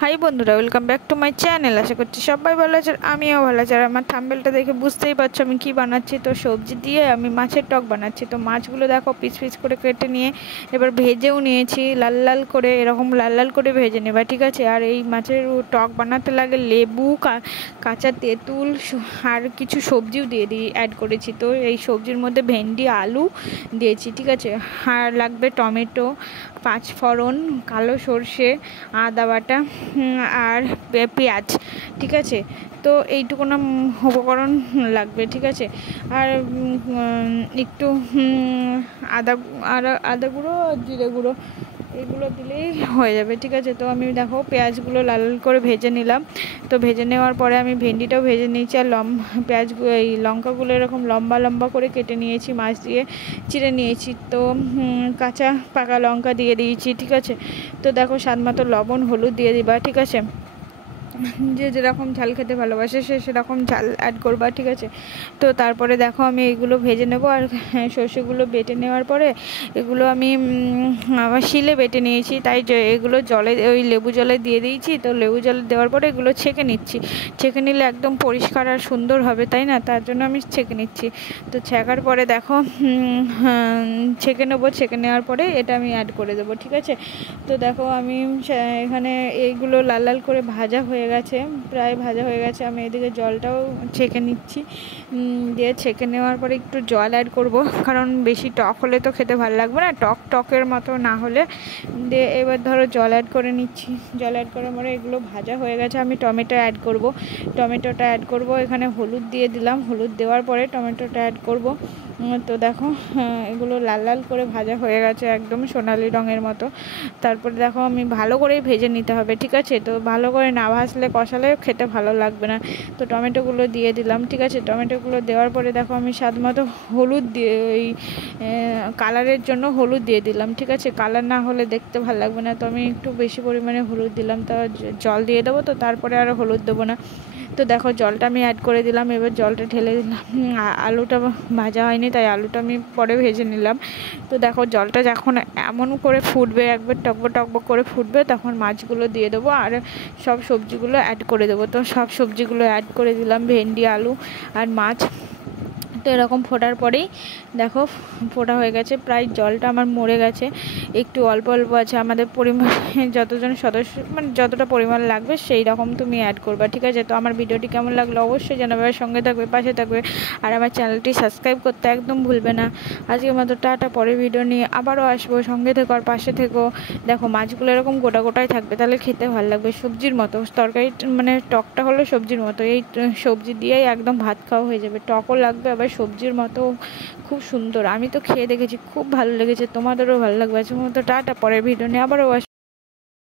High বন্ধুরা, welcome back to my channel. আশা করছি সবাই ভালো আছে, আমিও ভালো আছি। আর আমার থাম্বনেলটা দেখে বুঝতেই পারছো আমি কি বানাচ্ছি। তো সবজি দিয়ে আমি মাছের টক বানাচ্ছি। তো মাছগুলো দেখো পিস পিস করে কেটে নিয়ে এবার ভেজেও নিয়েছি লাল লাল করে, এরকম লাল লাল করে ভেজে নেবা, ঠিক আছে। আর এই মাছের টক বানাতে লাগে লেবু, কাঁচা তেঁতুল আর কিছু সবজিও অ্যাড করেছি। তো এই সবজির মধ্যে ভেন্ডি, আলু দিয়েছি, ঠিক আছে। আর লাগবে টমেটো, পাঁচফোড়ন, কালো সর্ষে, আদা বাটা আর পেঁয়াজ, ঠিক আছে। তো এইটুকুনা উপকরণ লাগবে, ঠিক আছে। আর একটু আদা আদা গুঁড়ো আর জিরে গুঁড়ো এগুলো দিলেই হয়ে যাবে, ঠিক আছে। তো আমি দেখো পেঁয়াজগুলো লাল লাল করে ভেজে নিলাম। তো ভেজে নেওয়ার পরে আমি ভেন্ডিটাও ভেজে নিয়েছি, আর এই লঙ্কাগুলো এরকম লম্বা লম্বা করে কেটে নিয়েছি, মাছ দিয়ে চিড়ে নিয়েছি। তো কাঁচা পাকা লঙ্কা দিয়ে দিয়েছি, ঠিক আছে। তো দেখো স্বাদ মতো লবণ, হলুদ দিয়ে দিবা, ঠিক আছে। যে যেরকম ঝাল খেতে ভালোবাসে সে সেরকম ঝাল অ্যাড করবা, ঠিক আছে। তো তারপরে দেখো আমি এগুলো ভেজে নেব। আর সর্ষেগুলো বেটে নেওয়ার পরে এগুলো আমি আবার শিলে বেটে নিয়েছি, তাই এগুলো জলে ওই লেবু জলে দিয়ে দিয়েছি। তো লেবু জলে দেওয়ার পরে এগুলো ছেঁকে নিচ্ছি। ছেঁকে নিলে একদম পরিষ্কার আর সুন্দর হবে, তাই না? তার জন্য আমি ছেঁকে নিচ্ছি। তো ছেঁকার পরে দেখো ছেঁকে নেবো। ছেঁকে নেওয়ার পরে এটা আমি অ্যাড করে দেবো, ঠিক আছে। তো দেখো আমি এখানে এইগুলো লাল লাল করে ভাজা হয়ে গেছে, প্রায় ভাজা হয়ে গেছে। আমি এদিকে জলটাও ছেঁকে নিচ্ছি। দিয়ে ছেঁকে নেওয়ার পরে একটু জল অ্যাড করব, কারণ বেশি টক হলে তো খেতে ভালো লাগবে না, টকের মতো না হলে। দিয়ে এবার ধরো জল অ্যাড করে নিচ্ছি। জল অ্যাড করার পরে এগুলো ভাজা হয়ে গেছে। আমি টমেটোটা অ্যাড করব। এখানে হলুদ দিয়ে দিলাম। হলুদ দেওয়ার পরে টমেটোটা অ্যাড করব। তো দেখো এগুলো লাল লাল করে ভাজা হয়ে গেছে, একদম সোনালি রঙের মতো। তারপরে দেখো আমি ভালো করেই ভেজে নিতে হবে, ঠিক আছে। তো ভালো করে না ভাজলে কষালে খেতে ভালো লাগবে না। তো টমেটোগুলো দিয়ে দিলাম, ঠিক আছে। টমেটোগুলো দেওয়ার পরে দেখো আমি স্বাদ মতো হলুদ দিয়ে ওই কালারের জন্য হলুদ দিয়ে দিলাম, ঠিক আছে। কালার না হলে দেখতে ভালো লাগবে না। তো আমি একটু বেশি পরিমাণে হলুদ দিলাম। তো জল দিয়ে দেবো, তো তারপরে আর হলুদ দেবো না। তো দেখো জলটা আমি অ্যাড করে দিলাম। এবার জলটা ঢেলে দিলাম। আলুটা ভাজা হয়নি, তাই আলুটা আমি পরে ভেজে নিলাম। তো দেখো জলটা যখন এমন করে ফুটবে, একবার টকবক টকবক করে ফুটবে, তখন মাছগুলো দিয়ে দেবো আর সব সবজিগুলো অ্যাড করে দেবো। তো সব সবজিগুলো অ্যাড করে দিলাম, ভেন্ডি, আলু আর মাছ। তো এরকম ফোটার পরেই দেখো ফোটা হয়ে গেছে, প্রায় জলটা আমার মরে গেছে, একটু অল্প অল্প আছে। আমাদের পরিমাণে যতজন সদস্য মানে যতটা পরিমাণ লাগবে সেই রকম তুমি অ্যাড করবা, ঠিক আছে। তো আমার ভিডিওটি কেমন লাগলো অবশ্যই জানাবে, সঙ্গে থাকবে, পাশে থাকবে। আর আমার চ্যানেলটি সাবস্ক্রাইব করতে একদম ভুলবে না। আজকের মতো টাটা, পরের ভিডিও নিয়ে আবারও আসবো। সঙ্গে থেকো আর পাশে থেকো। দেখো মাছগুলো এরকম গোটা গোটাই থাকবে, তাহলে খেতে ভালো লাগবে, সবজির মতো। তরকারি মানে টকটা হলো সবজির মতো, এই সবজি দিয়েই একদম ভাত খাওয়া হয়ে যাবে। টকও লাগবে আবার সবজির মতো, খুব সুন্দর। আমি তো খেয়ে দেখেছি, খুব ভালো লেগেছে, তোমাদেরও ভালো লাগবে। আজকের মতো টাটা, পরের ভিডিও নিয়ে আবারও